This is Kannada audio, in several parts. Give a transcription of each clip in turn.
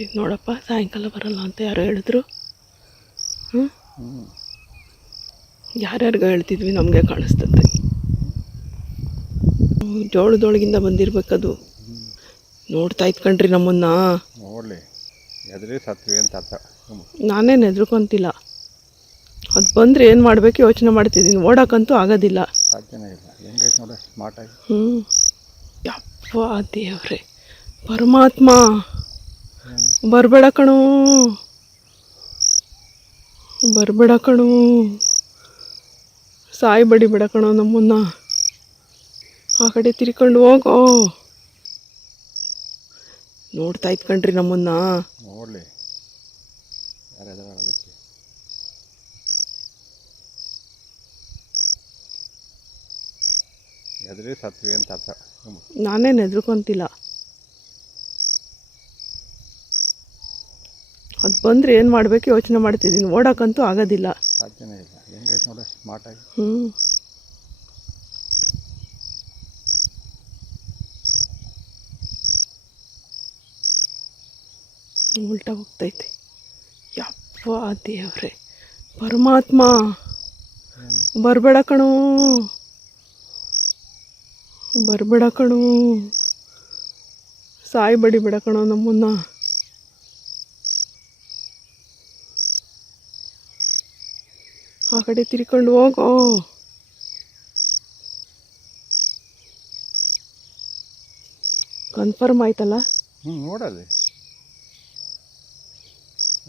ಇದು ನೋಡಪ್ಪ ಸಾಯಂಕಾಲ ಬರಲ್ಲ ಅಂತ ಯಾರೋ ಹೇಳಿದ್ರು. ಹ್ಞೂ ಯಾರ್ಯಾರಿಗೂ ಹೇಳ್ತಿದ್ವಿ, ನಮಗೆ ಕಾಣಿಸ್ತದೆ. ಜೋಳದೊಳಗಿಂದ ಬಂದಿರ್ಬೇಕದು. ನೋಡ್ತಾ ಇತ್ಕಂಡ್ರಿ ನಮ್ಮನ್ನ. ನೋಡಲಿ ಎದ್ರಿ ಸತ್ವಿ ಅಂತ ಅರ್ಥ. ನಾನೇನು ಹೆದ್ರುಕೊಂತಿಲ್ಲ. ಅದು ಬಂದರೆ ಏನು ಮಾಡಬೇಕು ಯೋಚನೆ ಮಾಡ್ತಿದ್ದೀನಿ. ಓಡೋಕ್ಕಂತೂ ಆಗೋದಿಲ್ಲ. ಸಾಧ್ಯನೇ ಇಲ್ಲ. ಹೆಂಗೈತೆ ನೋಡಿ ಸ್ಮಾರ್ಟಾಗಿ. ಯಪ್ಪ ದೇವ್ರೆ ಪರಮಾತ್ಮ, ಬರಬೇಡ ಕಣೋ, ಬರಬೇಡ ಕಣೋ, ಸಾಯಿ ಬಡಿಬೇಡ ಕಣೋ ನಮ್ಮನ್ನ. ಆ ಕಡೆ ತಿರ್ಕೊಂಡು ಹೋಗೋ. ನೋಡ್ತಾ ಇತ್ಕಂಡ್ರಿ ನಮ್ಮನ್ನ. ನೋಡಲಿ ಯಾರು ಅದಕ್ಕೆ. ಎದ್ರಿ ಸತ್ವಿ ಅಂತ ಅರ್ಥ. ನಾನೇನು ಹೆದ್ರುಕೊಂತಿಲ್ಲ. ಅದು ಬಂದರೆ ಏನು ಮಾಡಬೇಕು ಯೋಚನೆ ಮಾಡ್ತಿದ್ದೀನಿ. ಓಡೋಕ್ಕಂತೂ ಆಗೋದಿಲ್ಲ. ಸಾಧ್ಯನೇ ಇಲ್ಲ. ಹೆಂಗೈತೆ ನೋಡಿ ಸ್ಮಾರ್ಟಾಗಿ. ಉಲ್ಟಾ ಹೋಗ್ತೈತೆ. ಯಪ್ಪ ದೇವ್ರೆ ಪರಮಾತ್ಮ, ಬರಬೇಡ ಕಣೋ, ಬರಬೇಡ ಕಣೋ, ಸಾಯಿ ಬಡಿಬೇಡ ಕಣೋ ನಮ್ಮನ್ನ. ಆ ಕಡೆ ತಿರ್ಕೊಂಡು ಹೋಗೋ. ಕನ್ಫರ್ಮ್ ಆಯ್ತಲ್ಲ. ನೋಡಲ್ಲಿ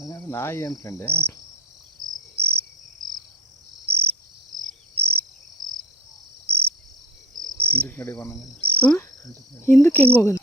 ನಾನು ನಾಯಿ ಅಂದ್ಕೊಂಡೆ. ಹಿಂದಕ್ಕೆ ನಡಿ ಬನ್ನ. ಹಿಂದಕ್ಕೆ ಹೆಂಗೆ ಹೋಗೋದು?